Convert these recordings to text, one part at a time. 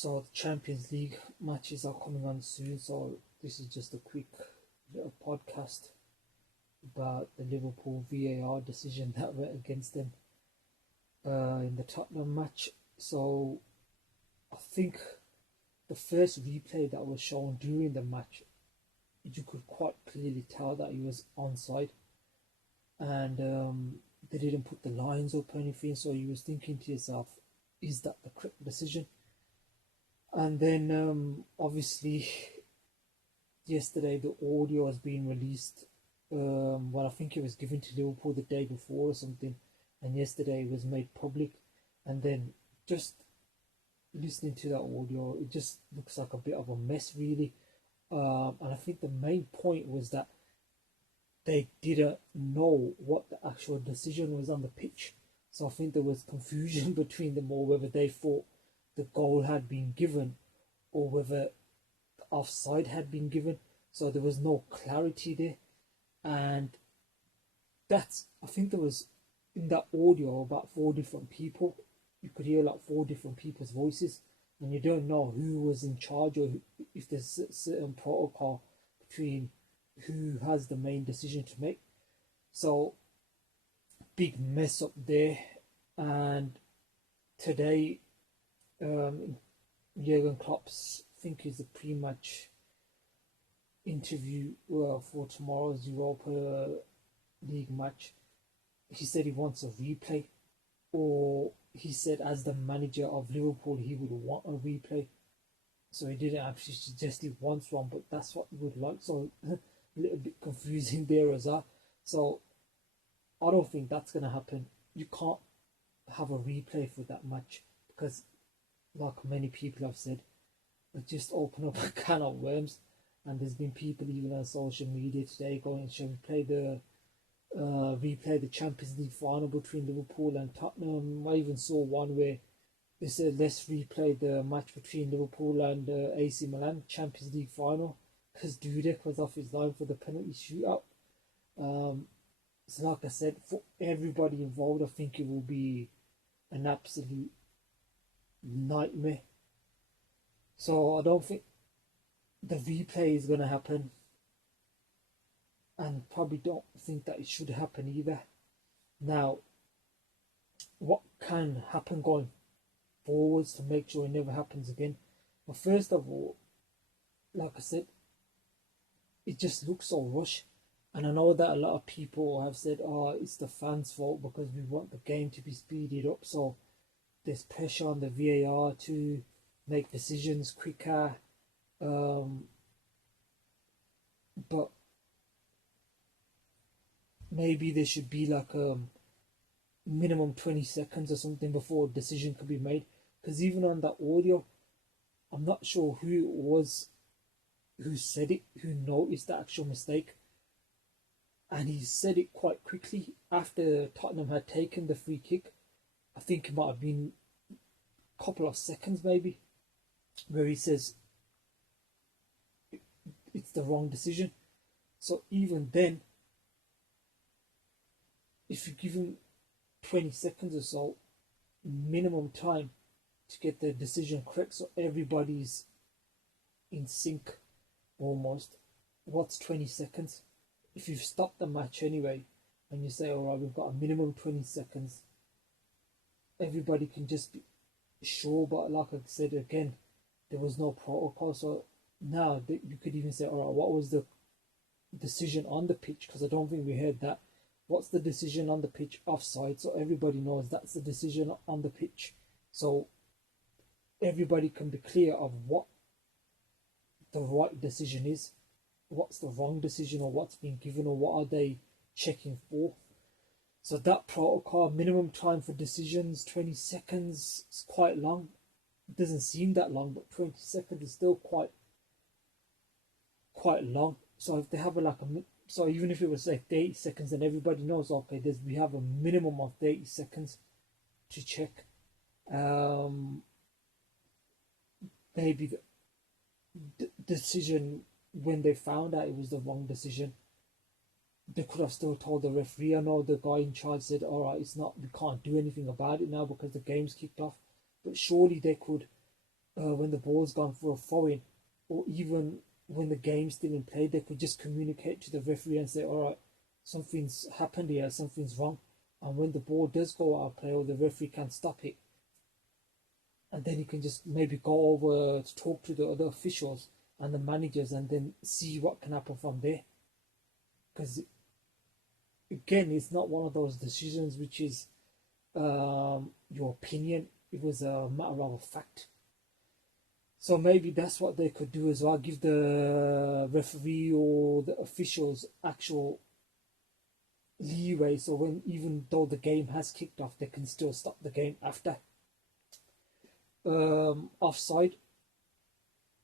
So the Champions League matches are coming on soon. So this is just a quick little podcast about the Liverpool VAR decision that went against them in the Tottenham match. So I think the first replay that was shown during the match, you could quite clearly tell that he was onside, and they didn't put the lines up or anything. So you was thinking to yourself, is that the correct decision? And then obviously yesterday the audio has been released. Well, I think it was given to Liverpool the day before or something, and yesterday it was made public. And then just listening to that audio, it just looks like a bit of a mess, really. And I think the main point was that they didn't know what the actual decision was on the pitch. So I think there was confusion between them, or whether they thought the goal had been given or whether the offside had been given. So there was no clarity there. And I think there was, in that audio, about 4 different people. You could hear like 4 different people's voices, and you don't know who was in charge, or if there's a certain protocol between who has the main decision to make. So big mess up there. And today, Jurgen Klopp's, I think, is the pre-match interview for tomorrow's Europa League match. He said he wants a replay, or he said as the manager of Liverpool he would want a replay. So he didn't actually suggest he wants one, but that's what he would like. So a little bit confusing there as well. So I don't think that's going to happen. You can't have a replay for that match, because like many people have said, it just open up a can of worms. And there's been people even on social media today going, shall we replay the Champions League final between Liverpool and Tottenham? I even saw one where they said, let's replay the match between Liverpool and AC Milan Champions League final, because Dudek was off his line for the penalty shootout. So like I said, for everybody involved, I think it will be an absolute nightmare. So I don't think the replay is going to happen, and probably don't think that it should happen either. Now, what can happen going forwards to make sure it never happens again? Well, first of all, like I said, it just looks so rushed. And I know that a lot of people have said, oh, it's the fans' fault because we want the game to be speeded up. So there's pressure on the VAR to make decisions quicker. But maybe there should be like a minimum 20 seconds or something before a decision could be made. Because even on that audio, I'm not sure who it was who said it, who noticed the actual mistake. And he said it quite quickly after Tottenham had taken the free kick. I think it might have been a couple of seconds maybe, where he says it's the wrong decision. So even then, if you give him 20 seconds or so minimum time to get the decision correct, so everybody's in sync almost, what's 20 seconds? If you've stopped the match anyway and you say, all right, we've got a minimum 20 seconds, everybody can just be sure. But like I said again, there was no protocol. So now you could even say, all right, what was the decision on the pitch? Because I don't think we heard that. What's the decision on the pitch? Offside. So everybody knows that's the decision on the pitch. So everybody can be clear of what the right decision is, what's the wrong decision, or what's been given, or what are they checking for. So that protocol, minimum time for decisions, 20 seconds, is quite long. It doesn't seem that long, but 20 seconds is still quite long. So if they have so even if it was like 30 seconds, then everybody knows, okay, we have a minimum of 30 seconds to check. Maybe the decision, when they found out it was the wrong decision, they could have still told the referee. I know the guy in charge said, all right, we can't do anything about it now because the game's kicked off. But surely they could when the ball's gone for a throw-in, or even when the game's still in play, they could just communicate to the referee and say, all right, something's happened here, something's wrong. And when the ball does go out of play, or the referee can stop it, and then he can just maybe go over to talk to the other officials and the managers, and then see what can happen from there. Because again, it's not one of those decisions which is your opinion. It was a matter of a fact. So maybe that's what they could do as well. Give the referee or the officials actual leeway, so when, even though the game has kicked off, they can still stop the game after. Offside,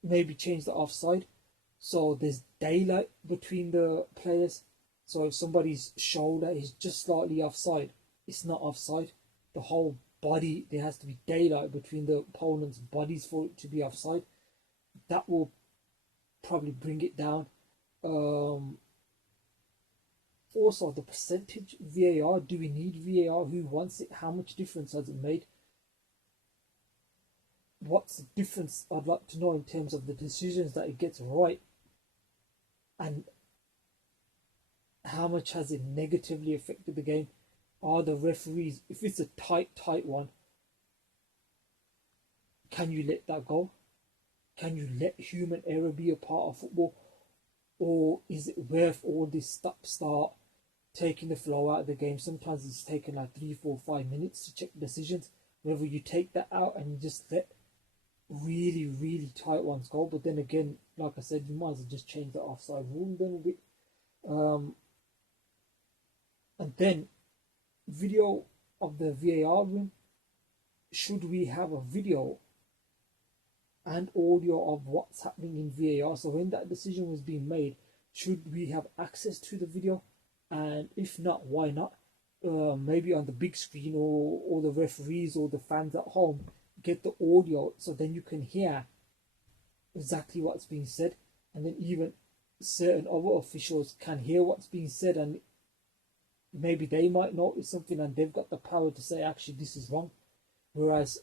maybe change the offside so there's daylight between the players. So if somebody's shoulder is just slightly offside, it's not offside. The whole body, there has to be daylight between the opponent's bodies for it to be offside. That will probably bring it down. Also, the percentage VAR. Do we need VAR? Who wants it? How much difference has it made? What's the difference? I'd like to know in terms of the decisions that it gets right, and how much has it negatively affected the game? Are the referees, if it's a tight one, can you let that go? Can you let human error be a part of football? Or is it worth all this start, taking the flow out of the game? Sometimes it's taken like 3, 4, 5 minutes to check decisions. Whether you take that out and you just let really, really tight ones go. But then again, like I said, you might as well just change the offside rule then a bit. And then video of the VAR room. Should we have a video and audio of what's happening in VAR? So when that decision was being made, should we have access to the video? And if not, why not? Maybe on the big screen, or the referees or the fans at home get the audio, so then you can hear exactly what's being said, and then even certain other officials can hear what's being said, and maybe they might notice something and they've got the power to say, actually, this is wrong. Whereas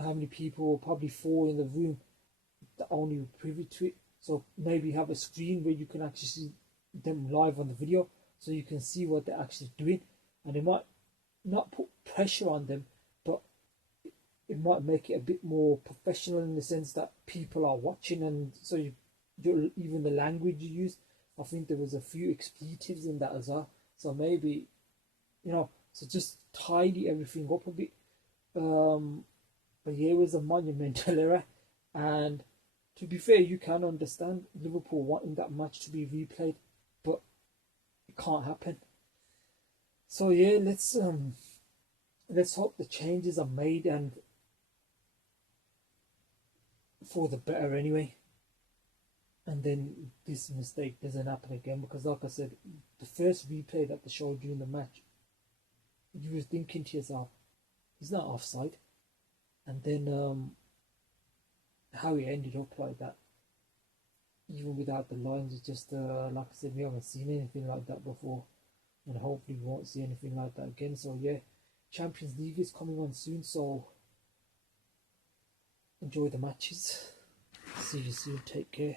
how many people, probably 4 in the room, that only privy to it. So maybe have a screen where you can actually see them live on the video, so you can see what they're actually doing. And it might not put pressure on them, but it might make it a bit more professional, in the sense that people are watching, and so even the language you use. I think there was a few expletives in that as well. So maybe, so just tidy everything up a bit. But yeah, it was a monumental error. And to be fair, you can understand Liverpool wanting that match to be replayed, but it can't happen. So yeah, let's hope the changes are made, and for the better anyway. And then this mistake doesn't happen again, because like I said, the first replay that they showed during the match, you was thinking to yourself, he's not offside. And then how he ended up like that, even without the lines, it's just like I said, we haven't seen anything like that before, and hopefully we won't see anything like that again. So yeah, Champions League is coming on soon, so enjoy the matches. See you soon. Take care.